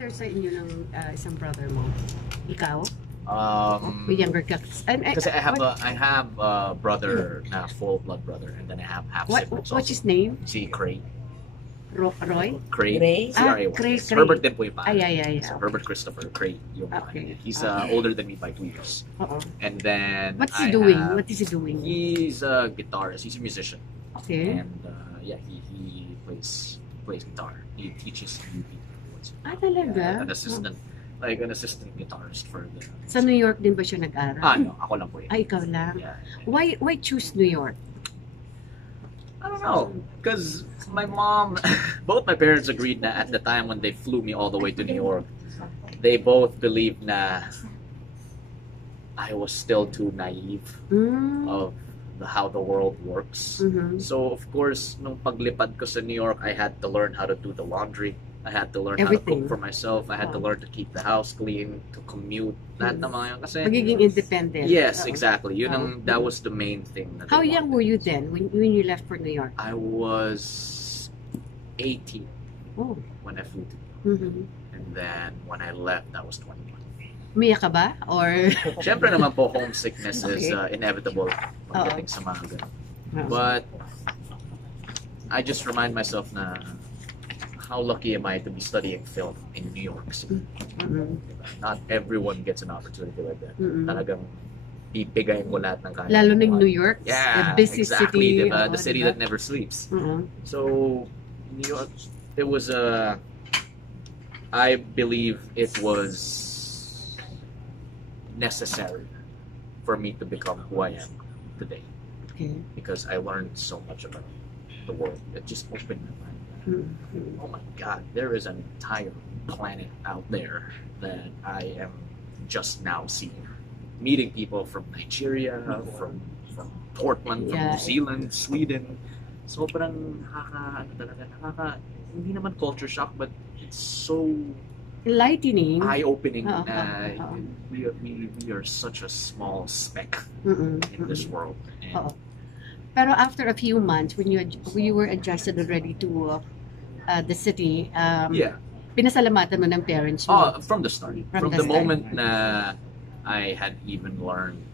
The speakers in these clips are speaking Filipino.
Sa inyo ng isang brother mo? Ikaw? May younger ka? Kasi I have a brother na full blood brother, and then I have half siblings. What's his name? Si Cray. Roy? Cray. Cray. Herbert din po yung Ay. So Herbert Christopher Cray yung Okay. He's older than me by 2 years. And then What's he doing? What is he doing? He's a guitarist. He's a musician. Okay. And he plays guitar. He teaches new people. Talaga? An assistant guitarist for the... Sa New York din ba siya nag-aral? No, ako lang po yun. Ikaw lang? Yeah. Why choose New York? I don't know, because my mom, both my parents agreed na at the time when they flew me all the way to New York, they both believed na I was still too naive of how the world works. So of course, nung paglipad ko sa New York, I had to learn how to do the laundry. I had to learn how to cook for myself. I had to learn to keep the house clean, to commute. Lahat na mga yun. Kasi, magiging independent. Yes, exactly. That was the main thing. How young were you then when you left for New York? I was 18 when I flew to New York. And then when I left, I was 21. Umiyak ka ba? Or... Siyempre naman po, homesickness is inevitable pagdating sa mga ganun. But I just remind myself na how lucky am I to be studying film in New York City. Not everyone gets an opportunity like that. Talagang pipigayin mo lahat ng kaya. Lalo ng New York, yeah, the busy exactly, city. The city that never sleeps. So, New York, it was I believe it was necessary for me to become who I am today. Because I learned so much about the world. It just opened my mind. Oh my God, there is an entire planet out there that I am just now seeing. Meeting people from Nigeria, from Portland, from New Zealand, Sweden. Sobrang hindi naman culture shock, but it's so enlightening, eye-opening. We are such a small speck in this world. And pero after a few months, when you were adjusted already to the city, pinasalamatan mo ng parents mo? From the start. From the moment na I had even learned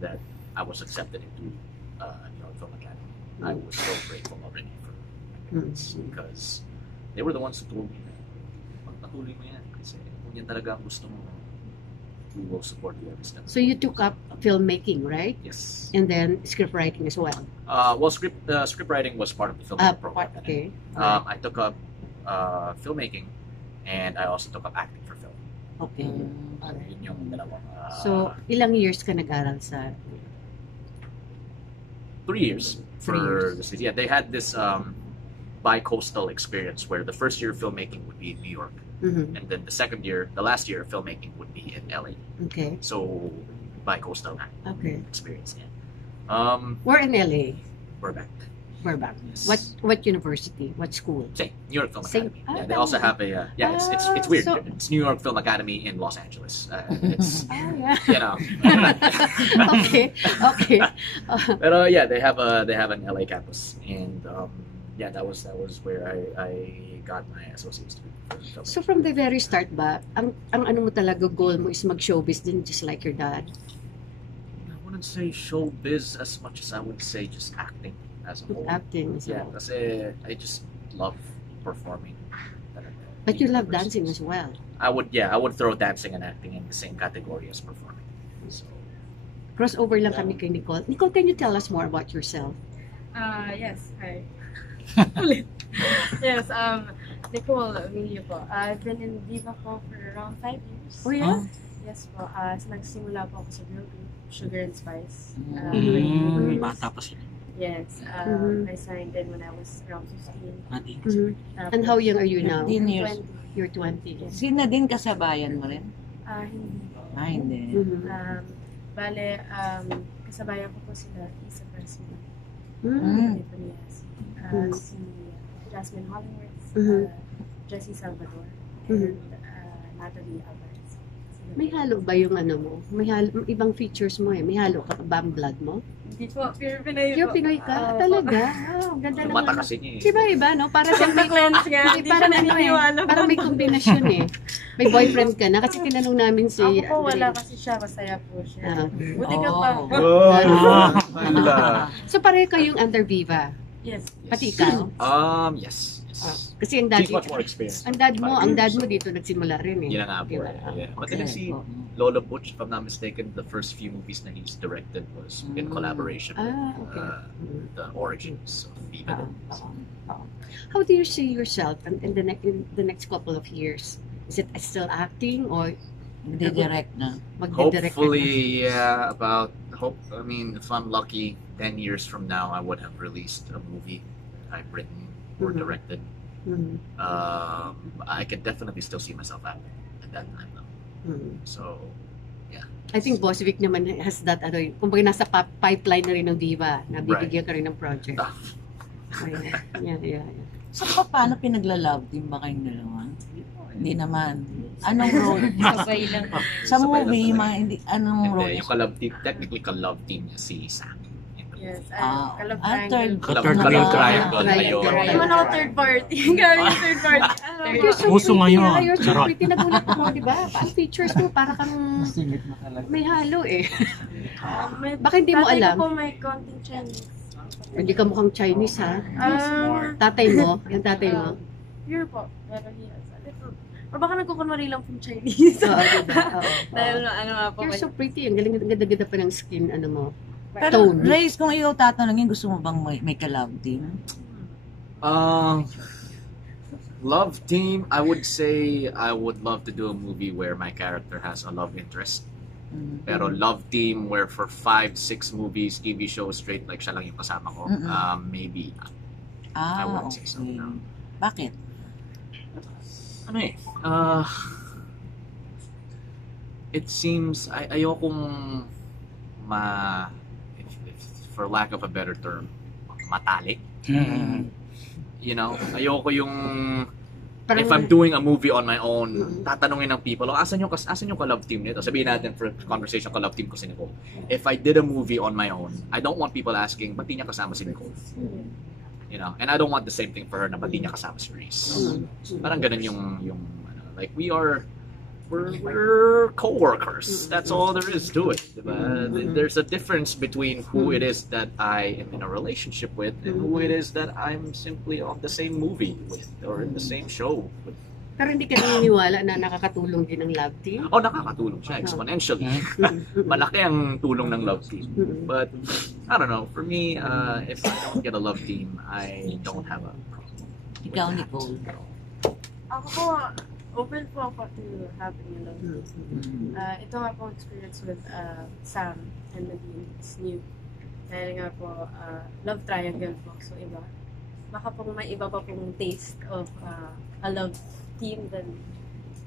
that I was accepted into New York Film Academy, I was so grateful already for my parents because they were the ones who told me na pagpatuloy mo yan kasi kung yan talaga ang gusto mo, we will support you every step. So you took up filmmaking, right? Yes. And then script writing as well. Script writing was part of the filmmaking program. Okay. I took up filmmaking, and I also took up acting for film. Okay. Yun yung dalawang. So ilang years ka nag-aral sa? 3 years for the city. Yeah, they had this bi-coastal experience where the first year of filmmaking would be in New York. And then the last year of filmmaking would be in LA. Okay. So, bi-coastal experience. Where in LA? Burbank. Yes. What university? What school? Same, New York Film Academy. They also have a it's weird. So, it's New York Film Academy in Los Angeles. It's Okay. But they have an LA campus, and that was where I got my associate's degree. So from the very start ba, ang ano mo talaga goal mo is mag-showbiz din just like your dad? I wouldn't say showbiz as much as I would say just acting as a whole. Acting as well. Kasi I just love performing. But you love dancing as well. I would throw dancing and acting in the same category as performing. So crossover lang kami kay Nicole. Nicole, can you tell us more about yourself? Yes, hi. Yes, Nicole, Emilio po. I've been in Viva po for around 5 years. Oh yeah? Yes po. Nagsimula po ako sa girl group, Sugar and Spice. Bata pa sila. Yes, I signed in when I was around 15. And how young are you now? 15 years. 20. You're 20. Yes. Sino din kasabayan mo rin? Hindi po. Hindi. Bale, kasabayan ko po sila Isa Personal. Si Jasmine Hollingworth, Jessie Salvador, and Natalie Alvarez. May halo ba yung ano mo? May halo, ibang features mo eh. May halo ka ba ang blood mo? Hindi po, pure Pinoy po. Pure Pinoy ka? Talaga? Oh, ganda Yung naman. mata kasi niya eh. Diba iba, no? Para siyang may Cleanse nga, Hindi, hindi parang siya ano eh. naniniwala. Parang may kombinasyon eh. May boyfriend ka na kasi tinanong namin si... Ako po, wala kasi siya, masaya po siya. Ah. Buti ka pa. Wala. So pareho kayong under Viva? Yes. Pati ikaw? Yes. Kasi ang dad, She's much more experienced. ang dad mo dito nagsimula rin eh. Yun ang nga po. Diba? Yeah. But then si Lola Butch, if I'm not mistaken, the first few movies na he's directed was in collaboration with Okay. the origins of Viva. How do you see yourself in the next couple of years? Is it still acting or Hindi-direct na. magdidirect? Hopefully, yeah, I mean, if I'm lucky, 10 years from now, I would have released a movie I've written or directed. I could definitely still see myself at that time though. So, yeah. I think Boss Vic naman has that, kumbaga nasa pipeline na rin ng Viva, nabibigyan ka rin ng project. Yeah. So, paano pinagla-love team ba kayong dalawa? Hindi naman. Anong role? Sabay lang. Sa movie, anong role? Yung ka-love team, technically ka-love team niya si Sam. Yes, third. Kalab triangle ayun. Yung ano, third party. Grabe yung third party. You're so Puso pretty, ngayon. You're so pretty. Nagulat ako, di ba? Ang features mo, para kang may halo eh. Baka hindi mo alam. Tatay ko po may konting Chinese. Hindi ka mukhang Chinese ha. Tatay mo, yung tatay mo. Pure po. Pero he has a little. Or baka nagkukunwari lang from Chinese. Oo, diba? Oo. Dahil ano nga po. You're so pretty. Ang galing, ganda-ganda pa ng skin, ano mo. Pero, Tone. Race, kung ikaw tatanungin, gusto mo bang may ka-love team? Love team, I would say I would love to do a movie where my character has a love interest. Pero love team where for 5-6 movies, TV shows straight, like siya lang yung kasama ko, maybe not. I wouldn't say so, no. Bakit? Ano eh, it seems, ayokong for lack of a better term, matalik. You know, ayoko yung if I'm doing a movie on my own, tatanungin ng people, asan yung ka-love team nito? Sabihin natin for conversation, ka-love team ko si Nicole. If I did a movie on my own, I don't want people asking, ba't di niya kasama si Nicole? You know, and I don't want the same thing for her na ba't di niya kasama si Reese. Parang ganun yung like we're co-workers. That's all there is to it. There's a difference between who it is that I am in a relationship with and who it is that I'm simply on the same movie with or in the same show with. Pero hindi ka naniniwala na nakakatulong din ang love team? Oh, nakakatulong siya exponentially. Malaki ang tulong ng love team. But I don't know. For me, if I don't get a love team, I don't have a problem. Ikaw, Nicole. Ako po, open po ako to having a love team. Ito nga po experience with Sam and Nadine is new. Dahil nga po, love triangle po. So iba. Baka pong may iba pa pong taste of a love team, then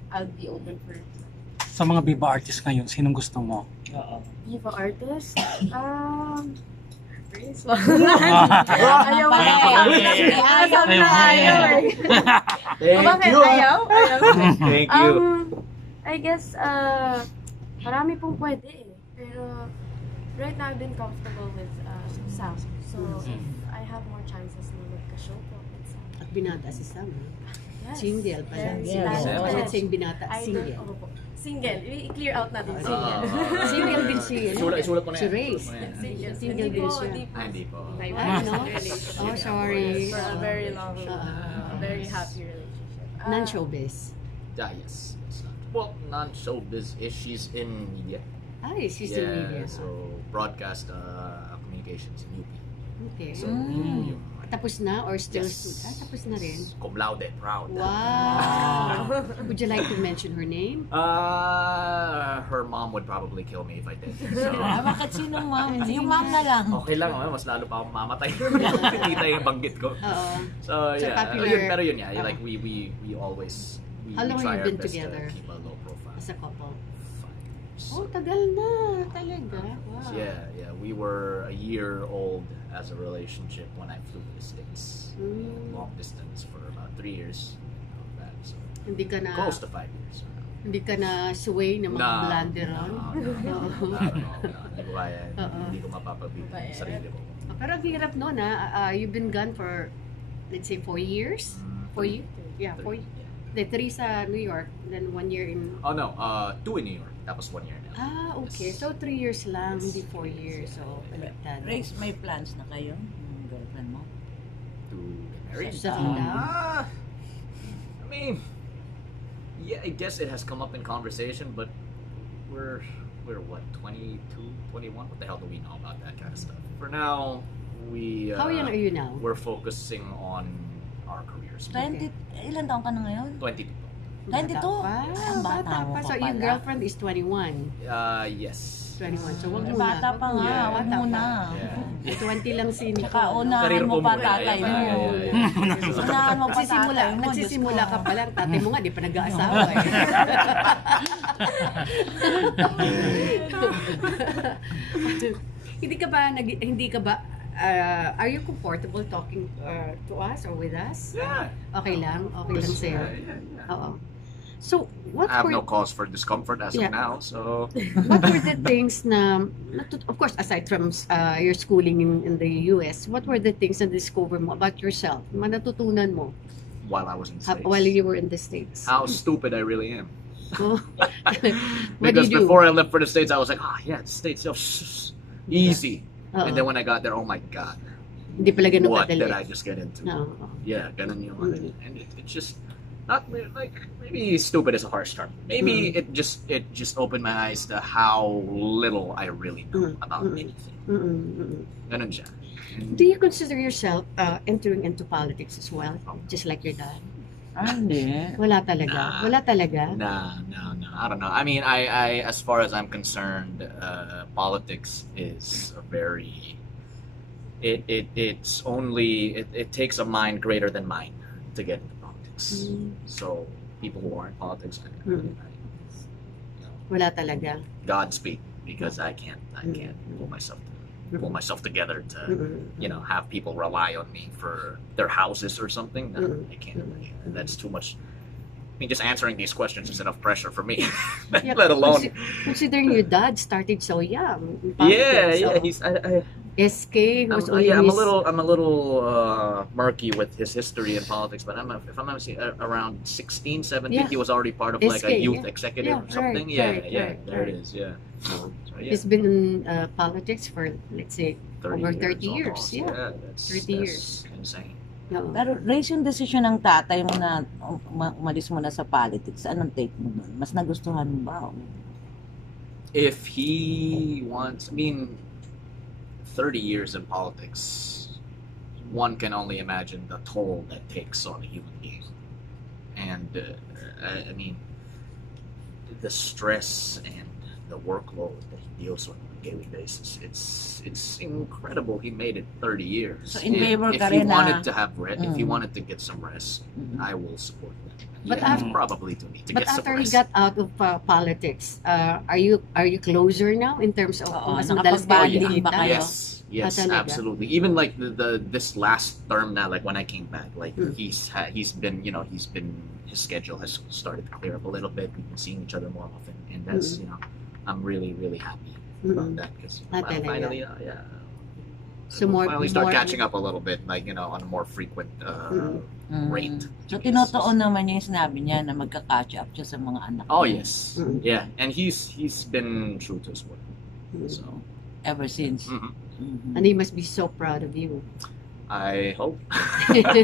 I'll be open for it. Sa mga Viva artists ngayon, sinong gusto mo? Viva artist? Kris. Ayaw mo na ayaw eh. Thank you. Ayaw? Thank you. I guess, marami pong pwede eh. Pero, right now, I've been comfortable with Sam. So, if I have more chances na magka-show po with Sam. At binata si Sam. Yes. Single pala. Yes. Bakit saying binata? Single. Single. I-clear out natin. Single. Single din si, Isulat mo na si yan. Race. Single din siya. Hindi po. No? Oh, sorry. For a very long, very happy relationship. Non-showbiz. Yes. Well, non-showbiz is she's in media. Ay, she's in media. So broadcast communications in UP. Okay. So yung Tapos na or still? Yes. Tapos na rin. cum laude, proud. Wow. Would you like to mention her name? Her mom would probably kill me if I did. So, Bakit sinong mom? Yung mom na lang. okay lang, mas lalo pa akong mamatay. Kita yung banggit ko. Oo. So yeah, popular. pero yun yeah, like we always we How long try have you our been best together? to keep a low profile. As a couple? 5 years. Oh, tagal na. Talaga. Wow. Yeah, we were a year old as a relationship when I flew to the States. Long distance for about 3 years. So Hindi ka na... close to 5 years. Hindi ka na sway na mag-blunder on? Hindi ko kaya. Hindi ko mapapabili yung sarili ko. Pero ang hirap noon you've been gone for, let's say, 4 years? 4 years? Yeah, 4 years. The 3 sa New York, then 1 year in... Oh no, 2 in New York, tapos 1 year now. Okay. So 3 years lang, hindi 4 years. So, baliktad. Race, may plans na kayo? Yung girlfriend mo? To get married? Settle down? I mean, yeah, I guess it has come up in conversation, but we're what, 22, 21? What the hell do we know about that kind of stuff? For now, How young are you now? We're focusing on our careers. 20, ilan taon ka na ngayon? 22. 22? Ang bata pa. So your girlfriend is 21? Yes. 21. So wag mo bata pa nga, wag mo na. 20 lang si Nicole. Tsaka unahan mo pa tatay mo. Unahan mo pa tatay mo. Nagsisimula ka pa lang. Tatay mo nga, di pa nag-aasawa eh. Hindi ka ba, are you comfortable talking to us or with us? Yeah. Okay lang sa'yo. Oo. So, what I have were, no cause for discomfort as of now, so... what were the things na, of course, aside from your schooling in the US, what were the things na discover mo about yourself? Natutunan mo While I was in the States. while you were in the States? How stupid I really am. Oh. Because before I left for the States, I was like, the States, easy. And then when I got there, oh my God. Hindi pala ganun what kadali. did I just get into? No. Yeah, ganun yung and it just not like maybe stupid is a harsh term. Maybe it just opened my eyes to how little I really know about anything. Ganun siya. Do you consider yourself entering into politics as well, just like your dad? Hindi. Wala talaga. Wala talaga. No. I don't know. I mean, I as far as I'm concerned, politics is a very. It takes a mind greater than mine to get into politics. So people who are in politics, Wala talaga. Godspeed, because I can't pull myself together to have people rely on me for their houses or something. No, I can't. That's too much. I mean, just answering these questions is enough pressure for me. Let alone considering your dad started so young. In politics, he's. SK was only I'm a little murky with his history in politics, but if I'm around 16, 17, he was already part of like SK, a youth executive or something. There it is. Yeah. So, he's been in politics for, let's say, 30 over 30 years. Almost. Yeah, that's 30 years. Insane. No. Pero race yung decision ng tatay mo na umalis mo na sa politics. Anong take mo doon? Mas nagustuhan mo ba? If he wants, 30 years in politics, one can only imagine the toll that takes on a human being. And, the stress and the workload that he deals with on a daily basis, it's incredible he made it 30 years. So in favor if ka he rin wanted to have if he wanted to get some rest, I will support that. But probably to me to But get some after he rest. got out of politics, are you closer now in terms of mas madalas nakapag-bonding ba kayo? Yes, absolutely. Even like this last term now, like when I came back, like he's been his schedule has started to clear up a little bit. We've been seeing each other more often, and that's I'm really happy about that because finally so more finally start catching up a little bit, like on a more frequent rate. So tinutuon naman niya yung sinabi niya na magka-catch up siya sa mga anak. Oh yes, yeah, and he's been true to his word. So ever since. And he must be so proud of you. I hope. I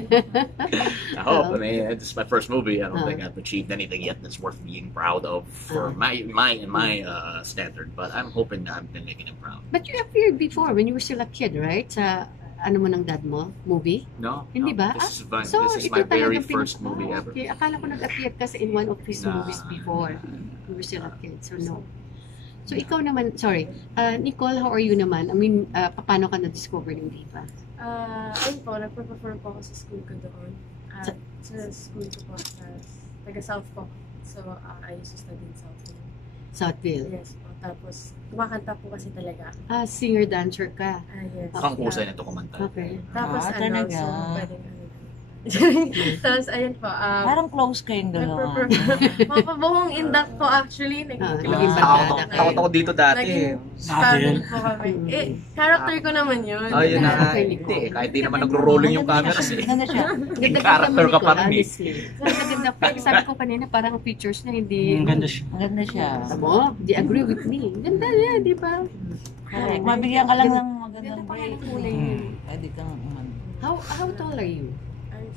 hope. It's my first movie. I don't think I've achieved anything yet that's worth being proud of for my standard. But I'm hoping that I've been making him proud. But you appeared before when you were still a kid, right? Sa ano mo ng dad mo? Movie? No. Hindi ba? This is my very first movie ever. Okay. Akala ko nag-appear ka in one of his movies before. You were still a kid, so no. So ikaw naman, sorry, Nicole, how are you naman? Paano ka na-discover ng diva? Ayun po, nagpa-perform po ako sa school ko doon. Sa school ko po, taga-South po. So, I used to study in Southville. Southville? Yes po. Tapos, kumakanta po kasi talaga. Singer-dancer ka? Yes. Ang husay nito kumanta. Okay. Tapos, talaga. so, pwedeng Tapos, ayun po. Parang close kayong dalawa. Mapabuhong indak po actually. Naging Takot ako dito dati. Naging family po kami. Character ko naman yun. Oh, yun na nga. Okay, Hindi, kahit di naman nagro-rolling yung camera. Ganda siya. Yung character ka pa rin eh. Maganda pa. Sabi ko kanina, parang features niya hindi... Ang ganda siya. Maganda siya. Mo, di agree with me. Ganda niya, di ba? Correct. Mabigyan ka lang ng magandang Ganda pa break. ng kulay niya. Pwede kang How tall are you? I'm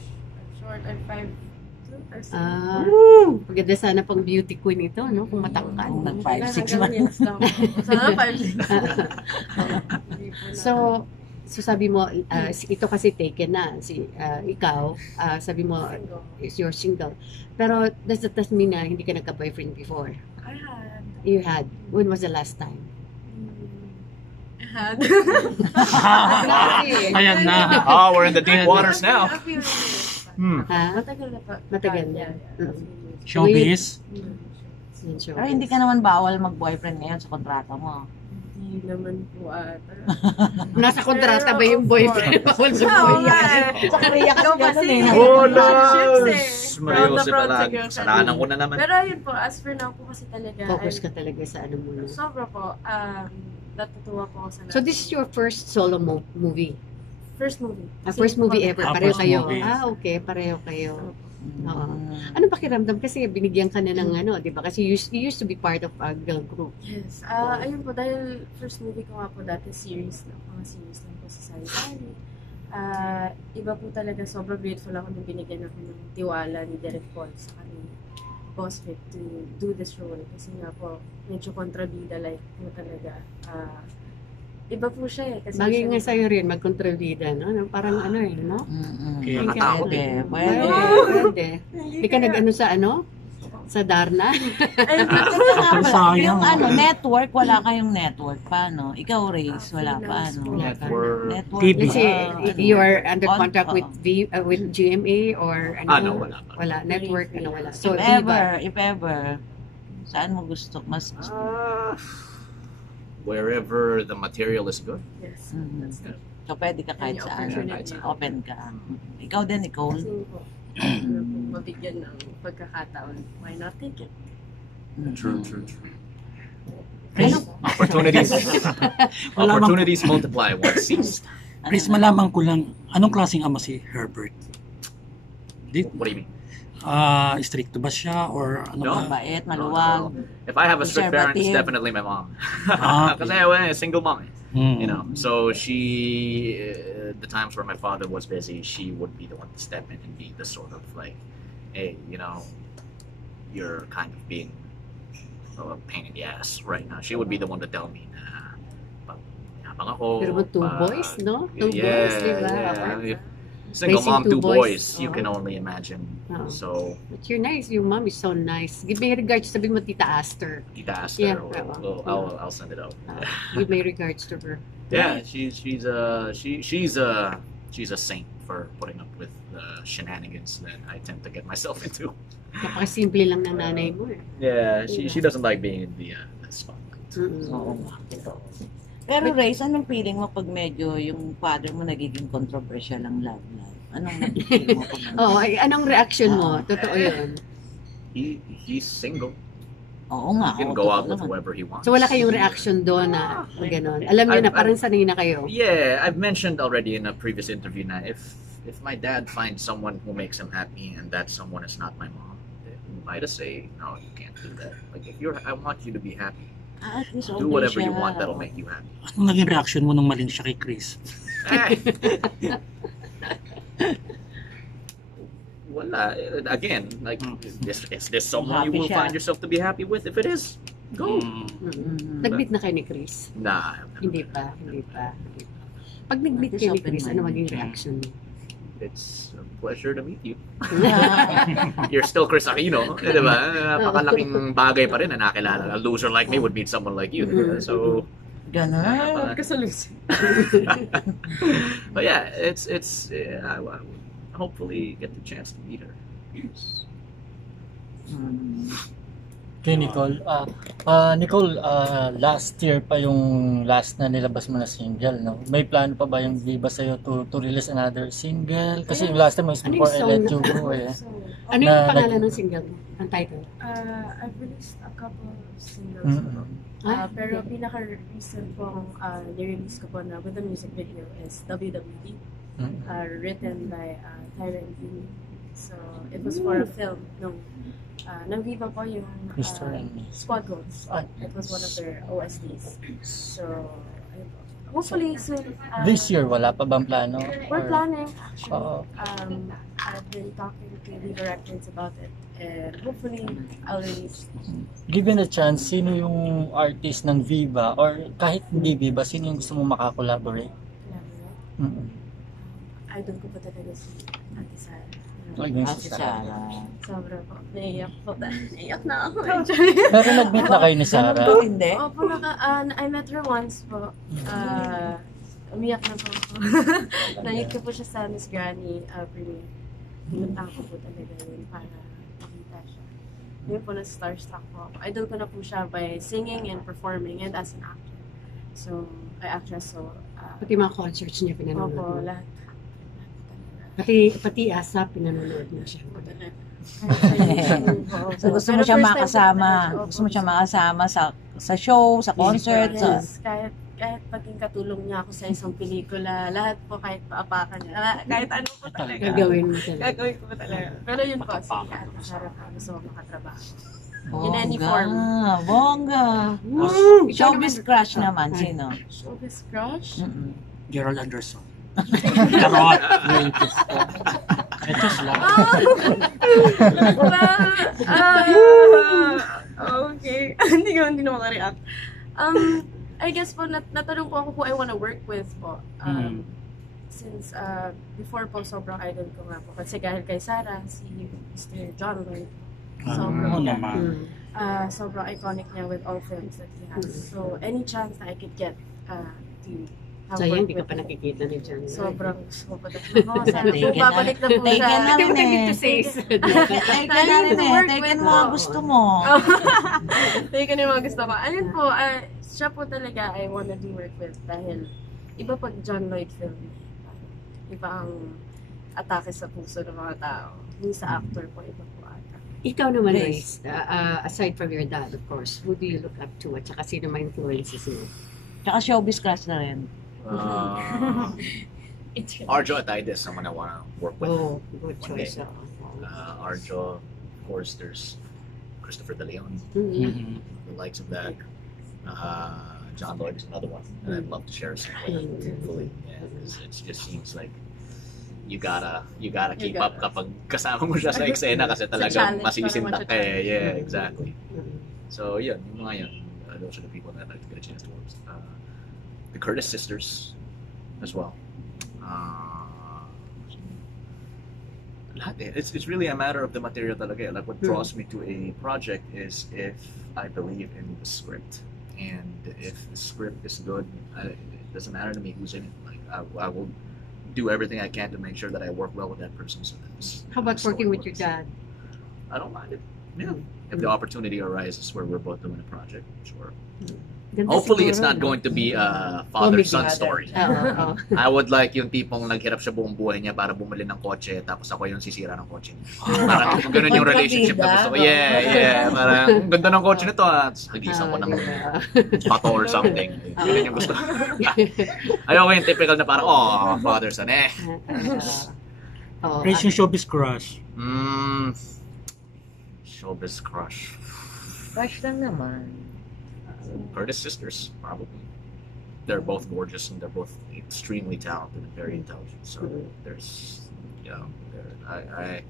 short. I'm 5'2". Maganda sana pang beauty queen ito, no? Kung matangkad. Kung nag-5'6" man. Sana 5'6". So sabi mo, ito kasi taken na. Ikaw, sabi mo, is you're single. Pero does that mean na hindi ka nagka-boyfriend before? I had. You had. When was the last time? I had. Ayan na. Oh, we're in the deep waters now. A few years. Ha? Matagal na pa. Matagal na. Yeah. Showbiz. Yun, sure. Pero hindi ka naman bawal mag-boyfriend ngayon sa kontrata mo. Hindi naman po ata. Nasa kontrata ba yung boyfriend? Bawal sa boyfriend. Sa Korea kasi ganun eh. Oh, no! Friendships Mario Proud si na proud sa Palag. girlfriend. Kasalanan ko na naman. Pero ayun po, as for now po kasi talaga. Focus ka talaga sa ano muna. Sobra po. Natutuwa po ako sa So this is your first solo movie? first movie. First movie ever. Pareho first kayo. movie. Okay. Pareho kayo. Oo. Anong pakiramdam? Kasi binigyan ka na ng ano, di ba? Kasi you used to be part of a girl group. Yes. Ayun po, dahil first movie ko nga po dati series na. Mga series lang po sa Sari-Sari. Iba po talaga, sobrang grateful ako nung binigyan ako ng tiwala ni Direk Paul sa kanyang boss Vic to do this role. Kasi nga po, medyo kontrabida like po talaga. Iba po siya eh. Kasi Bagay siya- nga sa'yo rin, magkontrabida, no? Parang ano eh, no? Okay. Nakatakot Pwede, eh. pwede. Pwede. Hindi ka nag-ano sa ano? Sa Darna? Yung ano, network, wala kayong network pa, no? Ikaw, Race, wala pa, ano? Network. Network. TV. Let's say, you are under On- contract with with GMA or ano? No, wala pa. Wala. Network, ano wala. So, If ever, saan mo gusto, mas gusto? Wherever the material is good. Yes. Mhm. That's the So, pwede ka kahit Any saan. opportunity. Open ka. Ikaw din, Nicole. Kasi po, kung mabigyan ng pagkakataon, why not take it? True. Chris, Opportunities. Wala bang- Opportunities multiply once seized. Chris, malaman ko lang, anong klaseng ama si Herbert? What do you mean? Stricto ba siya or ano No. ba? Mabait, maluwag. If I have a strict parent, it's Conservative. definitely my mom. Ah, Because I was a single mom. Hmm. You know, so she, the times where my father was busy, she would be the one to step in and be the sort of like, hey, you know, you're kind of being a pain in the ass right now. She would be the one to tell me, nah, yabang ako. Pero mo two boys, no? Two boys, di ba? Single Raising mom, two two boys. boys, you can only imagine. Oh. So, But you're nice. Your mom is so nice. Give me regards. Sabi mo, Tita Aster. Tita asked Yeah, her, oo. I'll send it out. Give my regards to her. Yeah, she's a saint for putting up with the shenanigans that I tend to get myself into. Napakasimple lang ng nanay mo eh. Yeah, she doesn't like being in the spotlight. Oo nga. Pero Race, anong feeling mo pag medyo yung father mo nagiging controversial ang love life? Anong feeling mo pag Oo, ay, anong reaction mo? Totoo yun. He's single. Oo nga. He can oo, go totoo out with naman. whoever he wants. So wala kayong reaction doon na gano'n. Alam niyo na, parang sanay na kayo. Yeah, I've mentioned already in a previous interview na if my dad finds someone who makes him happy and that someone is not my mom, then I just say, no, you can't do that. Like I want you to be happy. At least Do okay whatever siya. you want that'll make you happy. Anong naging reaction mo nung maling siya kay Kris? Wala. Again, like, is this someone you Happy will siya. find yourself to be happy with? If it is, go. Nag-meet na kayo ni Kris? Nah. Hindi pa. Pag nag-meet kayo ni Kris, ano maging reaction mo? It's a pleasure to meet you. You're still Kris Aquino, di ba? Napakalaking bagay pa rin na nakilala. A loser like me would meet someone like you. So, Ganun. but yeah, it's I will hopefully get the chance to meet her. Kay Nicole. Nicole, last year pa yung last na nilabas mo na single, no? May plano pa ba yung Viva sa'yo to release another single? Kasi yung last time was Ano yung Before I song Let na- You Go, eh. So, Ano yung pangalan ng single mo? Ang title? I've released a couple of singles. Mm-mm. Pero pinaka-recent pong nirelease ko po na with the music video is WWD, Mm-mm. written by Tyler and Jimmy. So, it was for a film nung Viva po yung Crystal and Squad Goals. It was one of their OSTs. So, ayun po. Hopefully soon. This year, wala pa bang plano? We're Or- planning actually. Oo. I've been talking to Viva Records about it. And hopefully, I'll release. Given a chance, sino yung artist ng Viva or kahit hindi Viva, sino yung gusto mo makakolaborate? Collaborate. Mm-mm. Idol ko pa talaga si Ate Sarah. Yung Ate si Sarah. Sarah. Sobra po. Naiyak po. Naiyak na ako. Pero nag-meet na kayo ni Sarah. Ganun ba, hindi? Opo, I met her once po. Umiyak na po ako. Naiyak ko po siya sa Miss Granny premiere. Pinuntahan ko po talaga yun para makita siya. Yun po na starstruck po ako. Idol ko na po siya by singing and performing and as an actor. So, actress. So, Pati mga concerts niya pinanonood opo, mo. lahat. Pati Asa pinanonood mo siya. So gusto mo siya makasama, sa show, sa concert, sa... Yes, kahit paging katulong niya ako sa isang pelikula, lahat po kahit paapakan niya, kahit ano po talaga. Gagawin mo talaga. Gagawin ko po talaga. Pero yun po, sige, Ate Sarah po, gusto ko makatrabaho. In any form. Bongga. Showbiz crush naman, sino? Showbiz crush? Mm-mm. Gerald Anderson. Charot! Greatest ko. Ito sila. Okay. Hindi na makareact. I guess po, natanong po ako who I wanna work with po. Since before po, sobrang idol ko nga po. Kasi dahil kay Sarah, si Mr. John Lloyd. Oo naman. Sobrang iconic niya with all films that he has. So, any chance na I could get to have Sayang, work hindi ka with pa him, nakikita ni John. sobrang gusto ko pa talaga. Sana po, Taken na. babalik na po siya. Taken na rin eh. to say. Taken na rin eh. Taken mo ang gusto mo. Taken yung mga gusto ko. Ayun po, siya po talaga I wanna do work with dahil iba pag John Lloyd film. Iba ang atake sa puso ng mga tao. Hindi sa actor po, iba po ata. Ikaw naman, Grace. aside from your dad, of course, who do you look up to? At saka sino mga influences mo? Tsaka showbiz crush na rin. Arjo Atayde is someone I want to work with. Oh, good choice. Arjo, of course, there's Christopher De Leon, Mm-hmm. the likes of that. John Lloyd is another one that I'd love to share a scene with fully. Yeah, it just seems like you gotta keep up kapag kasama mo siya sa eksena kasi talagang challenge, masisindak parang ka eh. Yeah, challenge. exactly. So yun, yung mga yun. Those are the people that I'd like to get a chance to work with. The Curtis sisters as well. Lahat eh. It's really a matter of the material talaga. Like what draws me to a project is if I believe in the script. And if the script is good, it doesn't matter to me who's in it. Like I will do everything I can to make sure that I work well with that person. So that's, How about the story working with your works. dad? I don't mind it. Yeah. If the opportunity arises where we're both doing a project, sure. Ganda Hopefully, it's siguro, not no? going to be a father-son story. Oo. I would like yung tipong naghirap siya buong buhay niya para bumili ng kotse, tapos ako yung sisira ng kotse niya. Parang ganun yung relationship na gusto ko. Yeah. Parang ganda ng kotse nito, hagisan ko ng bato or something. Ganun yung gusto ko. Ayoko yung typical na parang, father-son eh. Race yung showbiz crush. Showbiz crush. Crush lang naman. Curtis sisters, probably. They're both gorgeous and they're both extremely talented and very intelligent. So there's, I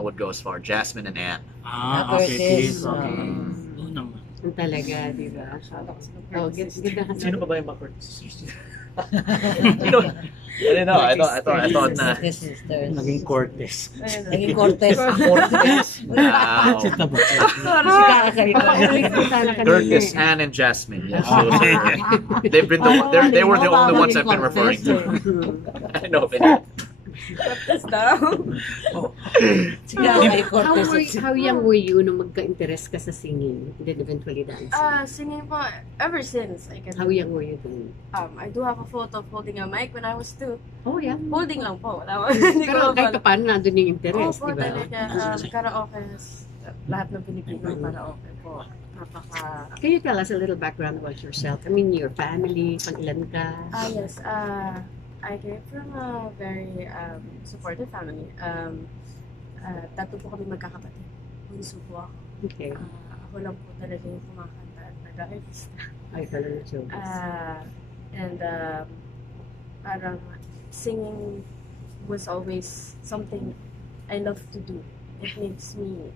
would go as far. Jasmine and Anne. Okay, Curtis. Kris. Okay. Oo naman. Ang talaga, di ba? Ganda Sino pa ba yung mga Curtis sisters? I don't know. I thought na. Sisters. Naging Cortez. Naging Cortez. Sita ba? Curtis, Anne, and Jasmine. Yes, those are, they've been they were the only ones I've been referring to. I know, but Cortes daw. Sige, may cortes. How young were you nung magka-interest ka sa singing and then eventually dancing? Singing po, ever since I can. How young were you then? I do have a photo of holding a mic when I was 2. Oh, yeah. Holding lang po. Hindi Pero ko kahit alam. paano nandun yung interest, Opo, di ba? talaga. Karaoke, lahat ng Pilipino karaoke po. Napaka... Can you tell us a little background about yourself? I mean, your family, pang-ilan ka? Yes. I came from a very supportive family. Tatlo po kami magkakapatid. Bunso po ako. Okay. Ako lang po talaga yung kumakanta at nag-artista. Ay, pala na showbiz. And parang singing was always something I love to do. It makes me,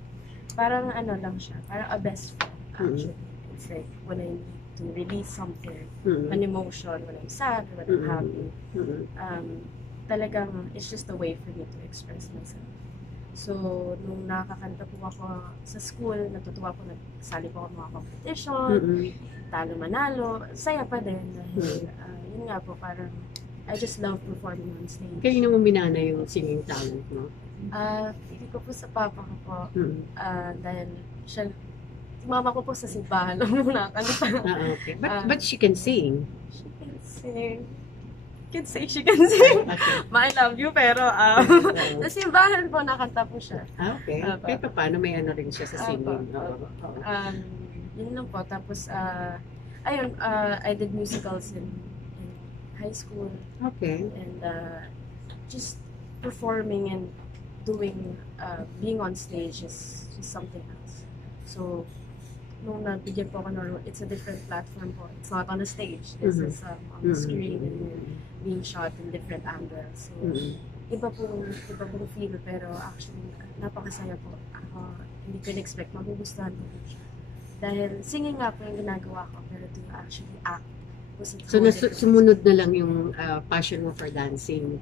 parang ano lang siya, parang a best friend actually. It's like when I need to release something, an emotion, when I'm sad, when I'm happy. Talagang, it's just a way for me to express myself. So, nung nakakanta po ako sa school, natutuwa po, nagsali po ako mga competition, talo manalo, saya pa din. Dahil, yun nga po, parang, I just love performing on stage. Kaya naman minana yung singing talent mo? Hindi ko po sa papa ko po, dahil siya, mama ko po sa simbahan lang muna kanta. Okay. But she can sing. She can sing. She can sing. Okay. I love you, pero sa simbahan po, nakanta po siya. Okay. Kahit pa paano may ano rin siya sa singing. Yun lang po. Tapos, ayun, I did musicals in high school. Okay. And just performing and doing, being on stage is just something else. So, nung nabigyan po ako ng, it's a different platform po. It's not on a stage. This is on the screen and being shot in different angles. So, iba pong feel, pero actually, napakasaya po. Ako, hindi ko in-expect, magugustuhan ko po siya. Dahil singing nga po yung ginagawa ko, pero to actually act. So, sumunod na lang yung passion mo for dancing?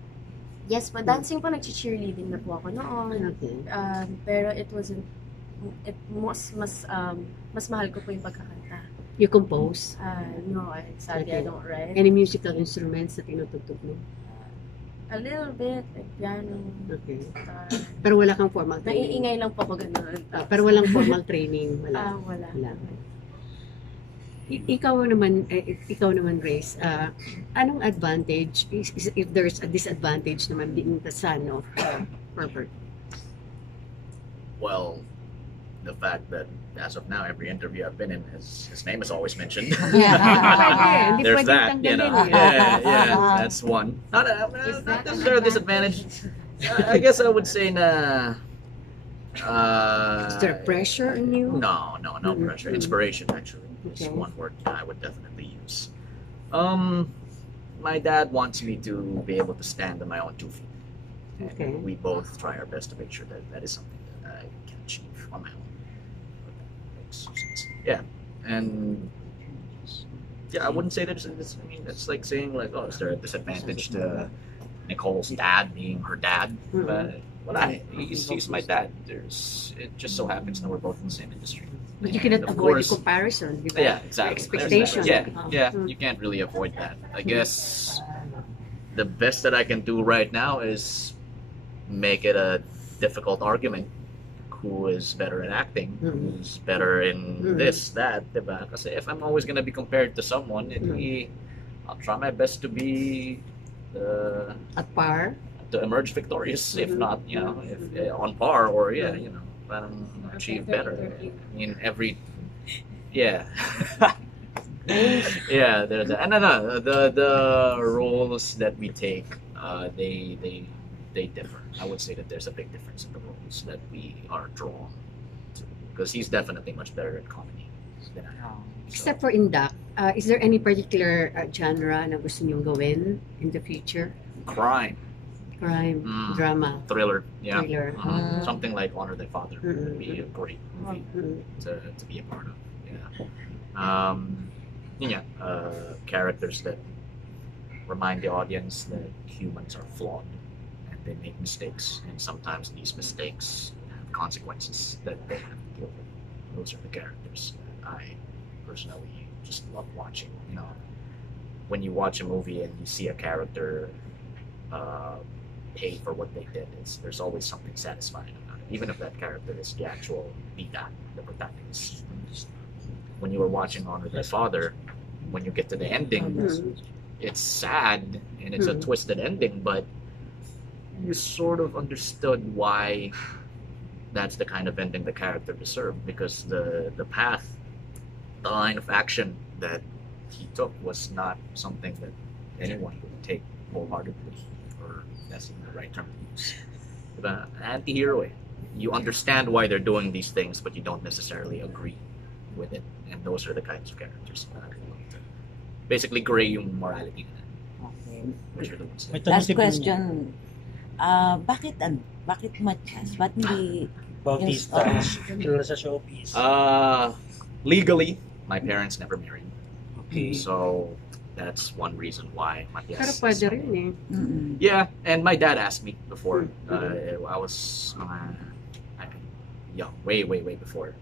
Yes, but dancing po, nag-cheerleading na po ako noon. Okay. Pero it wasn't, mas mahal ko po yung pagkakanta. You compose? No, sadly I don't write. Any musical instruments na tinutugtog mo? A little bit, like piano. Okay. Pero wala kang formal training? Naiingay lang po ako ganun. Pero walang formal training? Wala? Wala. Ikaw naman, Grace, anong advantage, if there's a disadvantage naman being the son of Herbert? Well, the fact that as of now, every interview I've been in, his name is always mentioned. There's that, you know. Yeah, that's one. Not necessarily a disadvantage. I guess I would say na. Is there pressure on you? No pressure. Inspiration, actually, is one word I would definitely use. My dad wants me to be able to stand on my own 2 feet. Okay. And we both try our best to make sure that is something that I can achieve on my own. Yeah, and I wouldn't say that. I mean, that's like saying like, oh, is there a disadvantage to Nicole's dad being her dad? But he's my dad. It just so happens that we're both in the same industry. But you cannot avoid the comparison. Yeah, exactly. Expectation. Yeah, you can't really avoid that. I guess the best that I can do right now is make it a difficult argument. Who is better at acting? Who's better in this, that, diba? Kasi if I'm always gonna be compared to someone, I'll try my best to be at par, to emerge victorious. If not, if on par, or parang achieve better. I mean, yeah, there's that. And the roles that we take, they differ. I would say that there's a big difference in the roles that we are drawn to, because he's definitely much better at comedy than I am. Except for Indak, is there any particular genre na gusto niyong gawin in the future? Crime, drama, thriller, yeah. Something like Honor Thy Father would be a great movie to be a part of. Yeah, characters that remind the audience that humans are flawed. They make mistakes, and sometimes these mistakes have consequences that they have to deal with. Those are the characters that I personally just love watching. When you watch a movie and you see a character pay for what they did. There's always something satisfying about it, even if that character is the actual bida, the protagonist. When you were watching Honor Thy Father, when you get to the ending, it's sad and it's a twisted ending, but you sort of understood why that's the kind of ending the character deserved, because the path, the line of action that he took was not something that anyone would take wholeheartedly, or that's the right term to use. The anti-hero, you understand why they're doing these things, but you don't necessarily agree with it, and those are the kinds of characters that I want to basically gray yung morality na. Okay. Which are the ones May that... tanong Last si question. Bakit Matias? Ba't hindi Bautista, kilala sa showbiz. Legally, my parents never married. Okay. So that's one reason why Pero Matias. pwede rin eh. Yeah, and my dad asked me before. I was young, way before.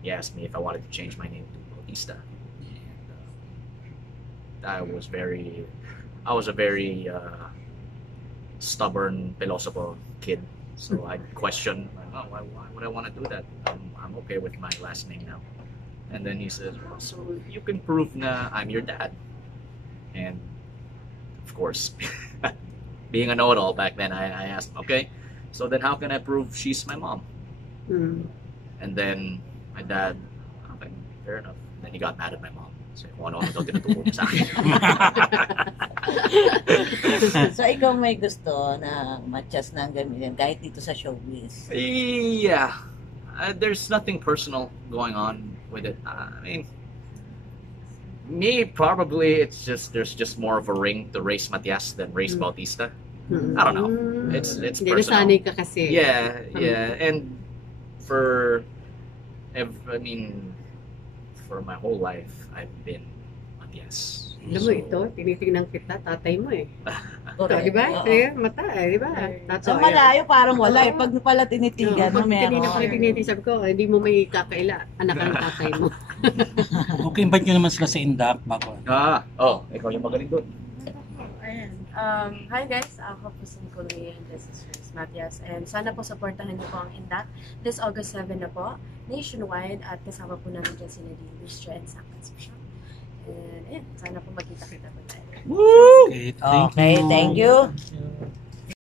He asked me if I wanted to change my name to Bautista. And I was a very stubborn, philosophical kid. So I questioned, why would I want to do that? I'm okay with my last name now. And then he says, well, so you can prove na I'm your dad. And of course, being a know-it-all back then, I asked, okay, so then how can I prove she's my mom? And then my dad, okay, fair enough. And then he got mad at my mom. So kung ano daw tinuturo niya sa akin. So ikaw may gusto na Matias na ang gamitin kahit dito sa showbiz? Yeah. There's nothing personal going on with it. I mean, me, probably it's just there's just more of a ring to race Matias than race Bautista. I don't know. It's Hindi, personal. nasanay ka kasi. Yeah. And for my whole life, I've been Matias. Alam mo ito, tinitingnan kita, tatay mo eh. Correct. Di ba? Oo. Eh, mata eh, di ba? Sa Tatay. malayo parang wala eh. Pag pala tinitigan mo Pag kanina ko meron. tinitingnan, sabi ko, hindi mo may kakaila, anak ang tatay mo. Okay, invite nyo naman sila sa Indak bago. Ikaw yung magaling doon. Ayan. Hi guys, ako po si Nicole and this is Matias. And sana po supportahan niyo po ang Indak. This August 7 na po, nationwide, at kasama po namin dyan sila di Industria and Samples Shop. And ayan, sana po magkita-kita po tayo. Okay, thank you. Okay, thank you.